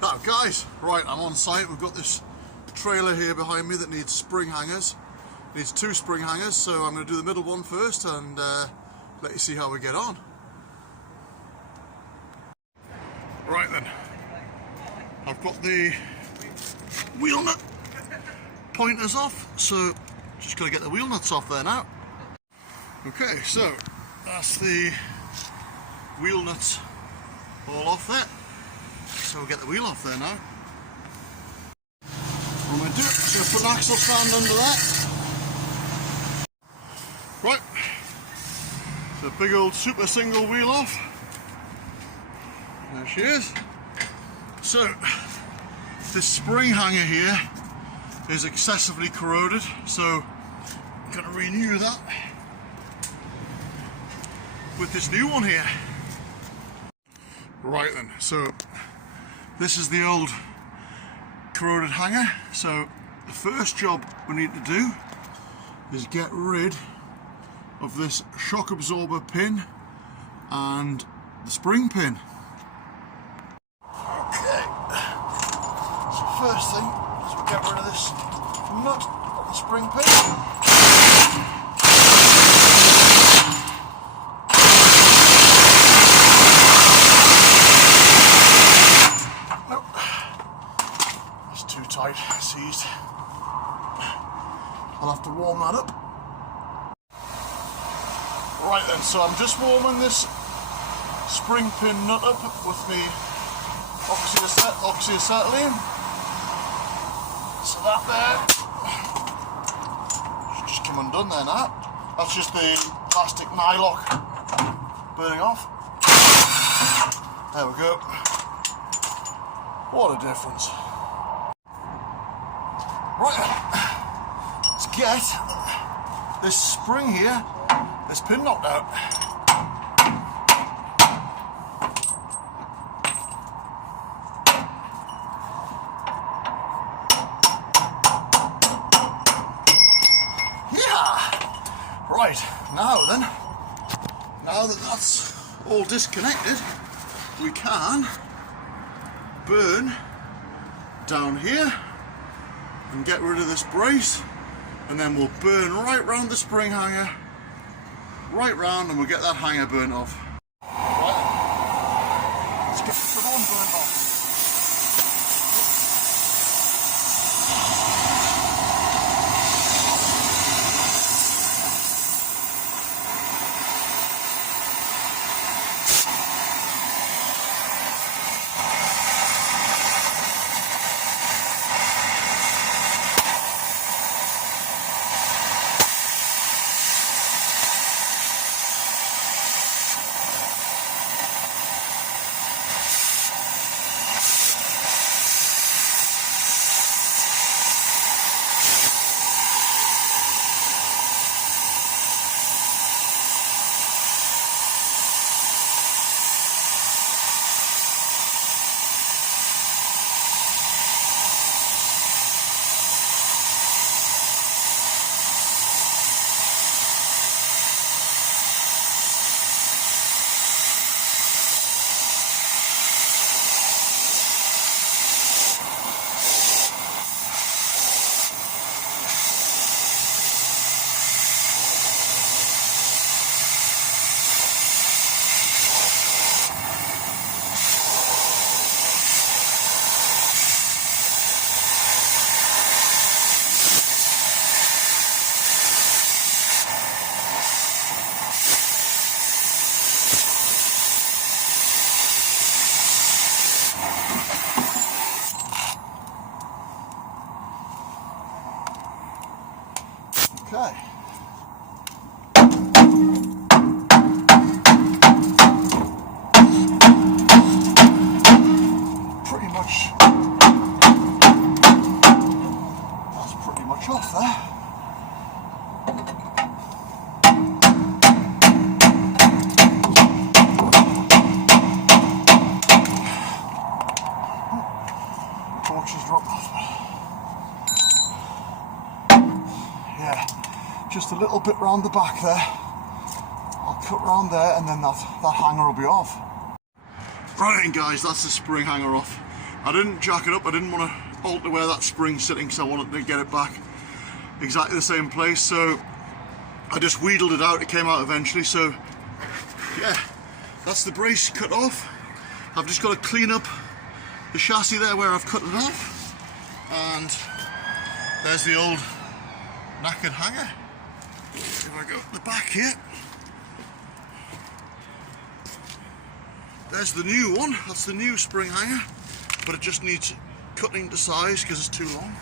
Now guys, right, I'm on site. We've got this trailer here behind me that needs spring hangers. It needs 2 spring hangers, so I'm going to do the middle one first and let you see how we get on. Right then, I've got the wheel nut pointers off, so just got to get the wheel nuts off there now. Okay, so that's the wheel nuts all off there. So we'll get the wheel off there now. What I'm going to do is going to put an axle stand under that. Right, so big old super single wheel off. There she is. So this spring hanger here is excessively corroded, so I'm going to renew that with this new one here. Right then, so this is the old corroded hanger. So the first job we need to do is get rid of this shock absorber pin and the spring pin. Okay, so first thing is we get rid of this nut of the spring pin. Tight, seized. I'll have to warm that up. Right then, so I'm just warming this spring pin nut up with me oxyacetylene. So that there should just come undone there now. That's just the plastic nylock burning off. There we go. What a difference. Right, let's get this spring here, this pin knocked out. Yeah! Right, now then, now that that's all disconnected, we can burn down here and get rid of this brace, and then we'll burn right round the spring hanger, right round, and we'll get that hanger burnt off. Right, let's get the one burnt off. Okay. That's pretty much off there. Torches dropped off. Yeah, just a little bit round the back there. I'll cut round there and then that hanger will be off. Right then guys, that's the spring hanger off. I didn't jack it up, I didn't want to alter where that spring's sitting because I wanted to get it back exactly the same place, so I just wheedled it out. It came out eventually, so yeah, that's the brace cut off. I've just got to clean up the chassis there where I've cut it off, and there's the old knackered hanger. If I go the back here, there's the new one. That's the new spring hanger, but it just needs cutting to size because it's too long.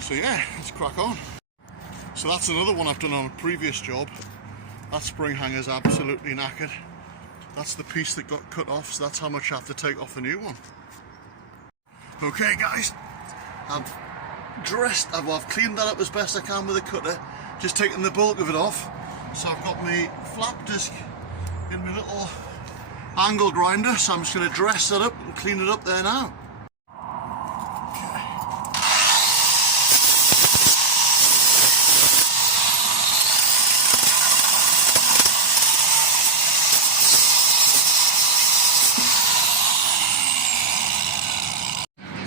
So yeah, let's crack on. So that's another one I've done on a previous job. That spring hanger's absolutely knackered. That's the piece that got cut off, so that's how much I have to take off the new one. Okay guys, I've cleaned that up as best I can with a cutter, just taking the bulk of it off. So I've got my flap disc in my little angle grinder, so I'm just going to dress that up and clean it up there now.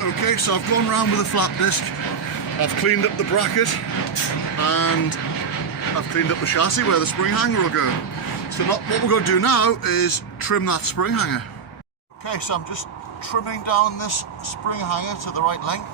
Okay, so I've gone round with a flap disc, I've cleaned up the bracket, and I've cleaned up the chassis where the spring hanger will go. So what we're going to do now is trim that spring hanger. Okay, so I'm just trimming down this spring hanger to the right length.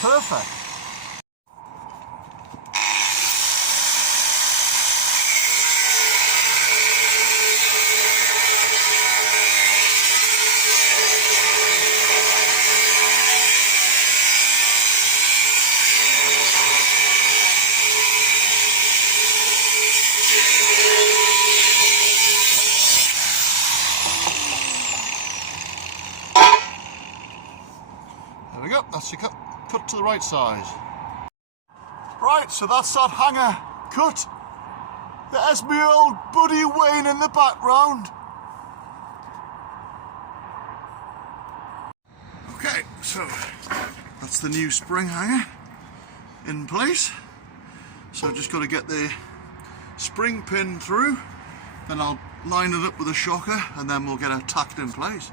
Perfect. There we go, that's your cut to the right size. Right, so that's that hanger cut. There's my old buddy Wayne in the background. Okay, so that's the new spring hanger in place. So I've just got to get the spring pin through, then I'll line it up with a shocker, and then we'll get it tacked in place.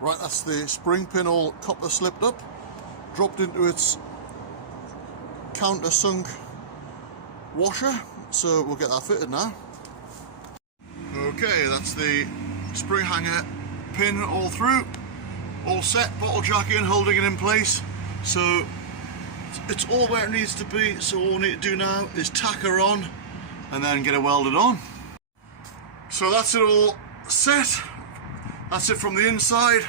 Right, that's the spring pin all copper slipped up, dropped into its countersunk washer, so we'll get that fitted now. Okay, that's the spring hanger pin all through, all set, bottle jack in, holding it in place, so it's all where it needs to be. So all we need to do now is tack her on and then get it welded on. So that's it all set. That's it from the inside,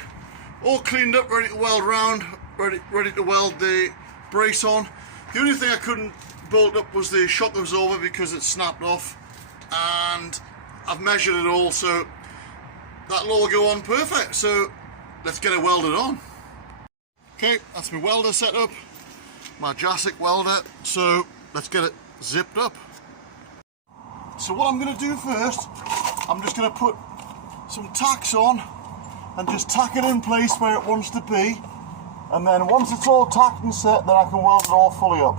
all cleaned up, ready to weld round, ready to weld the brace on. The only thing I couldn't bolt up was the shock absorber because it snapped off, and I've measured it all, so that'll all go on perfect. So let's get it welded on. Okay, that's my welder set up, my Jasic welder, so let's get it zipped up. So what I'm going to do first, I'm just going to put some tacks on and just tack it in place where it wants to be, and then once it's all tacked and set, then I can weld it all fully up.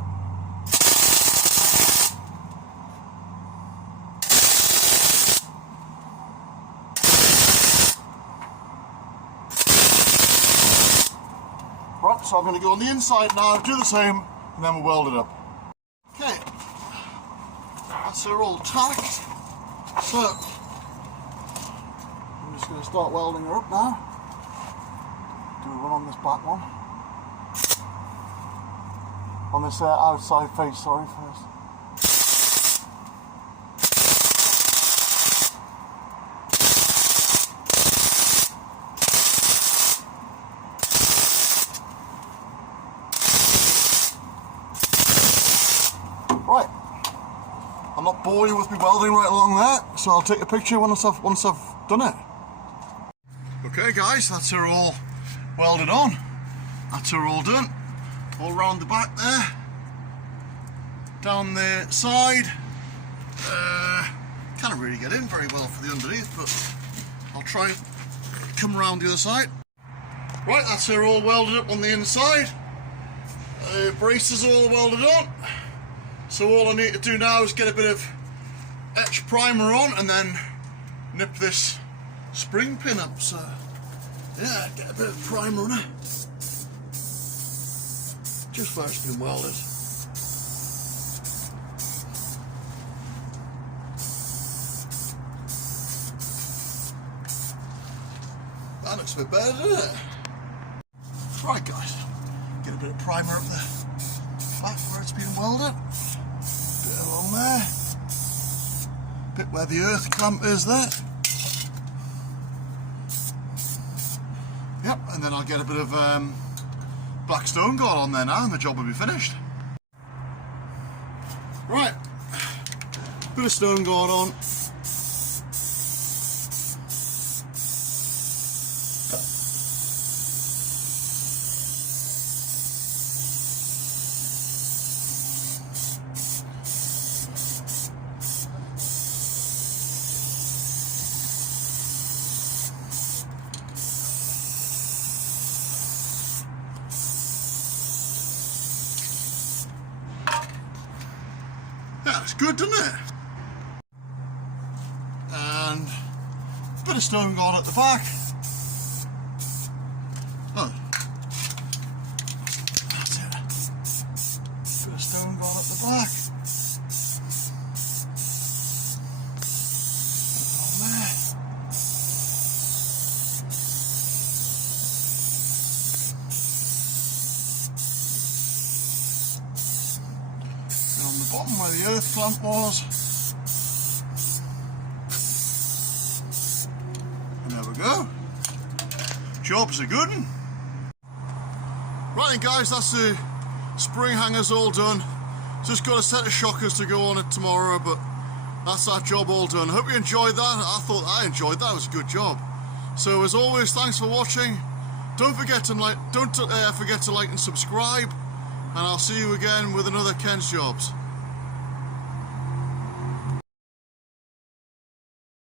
Right, so I'm going to go on the inside now, do the same, and then we'll weld it up. Okay, that's her all tacked, so I'm just going to start welding her up now. Do a run on this back one. On this outside face, sorry, first. Right, I'm not boring you with me welding right along there, so I'll take a picture once I've done it. Okay, Okay guys, that's her all welded on. That's her all done. All round the back there. Down the side. Can't really get in very well for the underneath, but I'll try and come around the other side. Right, that's her all welded up on the inside. Braces all welded on. So all I need to do now is get a bit of etch primer on and then nip this spring pin up. So yeah, get a bit of primer on it. Just where it's been welded. That looks a bit better, doesn't it? Right guys, get a bit of primer up there, back where it's been welded. Bit along there. Bit where the earth clamp is there. Yep, and then I'll get a bit of black stone guard on there now and the job will be finished. Right, bit of stone guard on. Yeah, it's good, doesn't it? And a bit of stone guard at the back. Oh, that's it. Bit of stone guard at the back. On there. On the bottom where the earth clamp was. And there we go. Job's a good one. Right then guys, that's the spring hangers all done. Just got a set of shockers to go on it tomorrow, but that's that job all done. Hope you enjoyed that. I enjoyed that. It was a good job. So as always, thanks for watching. Don't forget to like and subscribe. And I'll see you again with another Ken's Jobs.